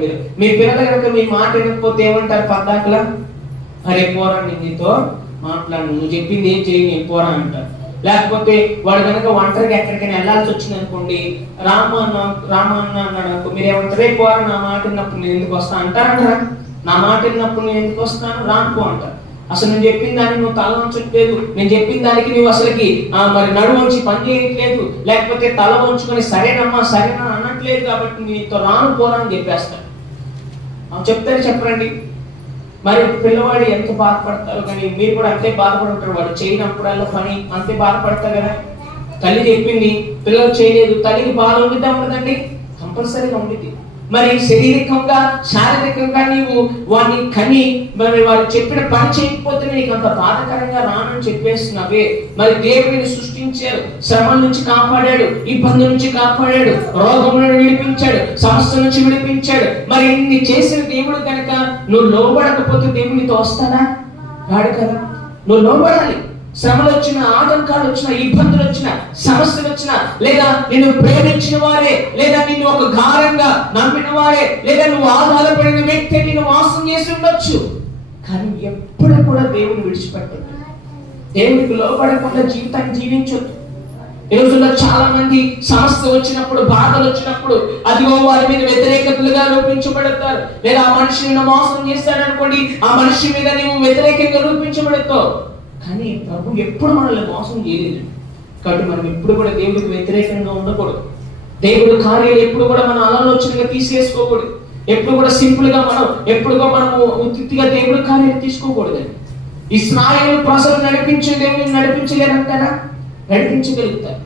చెప్తారు. మీరు మీ పిల్లలు కనుక మీ మాట వినకపోతే ఏమంటారు? పద్దాకలా అరే పోరా, నేను నీతో మాట్లాడు, నువ్వు చెప్పింది ఏం చేయి, నేను పోరా అంటారు. లేకపోతే వాడు కనుక ఒంటరిగా ఎక్కడికైనా వెళ్ళాల్సి వచ్చింది అనుకోండి, రామన్న అన్నాడు అనుకో, మీరేమంటారు? రే పోరా, నా మాట విన్నప్పుడు నేను ఎందుకు వస్తా అంటారంటారా? నా మాట విన్నప్పుడు నేను ఎందుకు వస్తాను, రానుకో అంటారు. అసలు నేను చెప్పిన దానికి నువ్వు తల వంచట్లేదు, నేను చెప్పిన దానికి నువ్వు అసలుకి మరి నడుము వంచి పని చేయట్లేదు, లేకపోతే తల వంచుకొని సరేనమ్మా సరేనా అనట్లేదు, కాబట్టి నీతో రాను పోరా అని చెప్పేస్తాడు. చెప్తారు చెప్పరండి? మరి పిల్లవాడు ఎంత బాధపడతారు, కానీ మీరు కూడా అంతే బాధపడుంటారు. వాడు చేయనప్పుడల్లా పని అంతే బాధపడతారు కదా. తల్లి చెప్పింది, పిల్లలు చేయలేదు, తల్లికి బాధ ఉండిద్దా ఉండదండి? కంపల్సరీగా ఉండిద్ది. మరి శారీరకంగా నీవు వాడిని కని మరి వారు చెప్పిన పని చేయకపోతే నీకు అంత బాధకరంగా రానని చెప్పేస్తున్నావే. మరి దేవుడిని సృష్టించాడు, శ్రమల నుంచి కాపాడాడు, ఇబ్బందుల నుంచి కాపాడాడు, రోగములను విడిపించాడు, సమస్య నుంచి విడిపించాడు. మరి ఇన్ని చేసిన దేవుడు కనుక నువ్వు లోబడకపోతే దేవుడితో వస్తాడా? రాడు కదా. నువ్వు లోబడాలి. శ్రమలు వచ్చిన, ఆటంకాలు వచ్చిన, ఇబ్బందులు వచ్చిన, సమస్యలు వచ్చిన, లేదా నిన్ను ప్రేమించిన వారే, లేదా నిన్ను ఒక గారంగా నమ్మిన వారే, లేదా నువ్వు ఆధారపడిన వ్యక్తి నిన్ను మోసం చేసి ఉండొచ్చు, కానీ ఎప్పుడు కూడా దేవుని విడిచిపెట్టద్దు. దేవునికి లోపడకుండా జీవితాన్ని జీవించొద్దు. ఈ రోజుల్లో చాలా మంది సమస్య వచ్చినప్పుడు, బాధలు వచ్చినప్పుడు అదిగో వారి మీద వ్యతిరేకతలుగా రూపించబడతారు. లేదా ఆ మనిషిని మోసం చేస్తాడనుకోండి, ఆ మనిషి మీద నువ్వు వ్యతిరేకంగా రూపించబడతావు. కానీ ప్రభు ఎప్పుడు మనల్ని మోసం చేయలేదు. కాబట్టి మనం ఎప్పుడు కూడా దేవుడికి వ్యతిరేకంగా ఉండకూడదు. దేవుడు కార్యాలు ఎప్పుడు కూడా మన ఆలోచనగా తీసేసుకోకూడదు. ఎప్పుడు కూడా సింపుల్ గా ఎప్పుడుగా మనము ఉత్తిగా దేవుడి కార్యాలు తీసుకోకూడదండి. ఇశ్రాయేలు ప్రజలు నడిపించే దేవుడిని నడిపించలేరంటారా? నడిపించగలుగుతారు.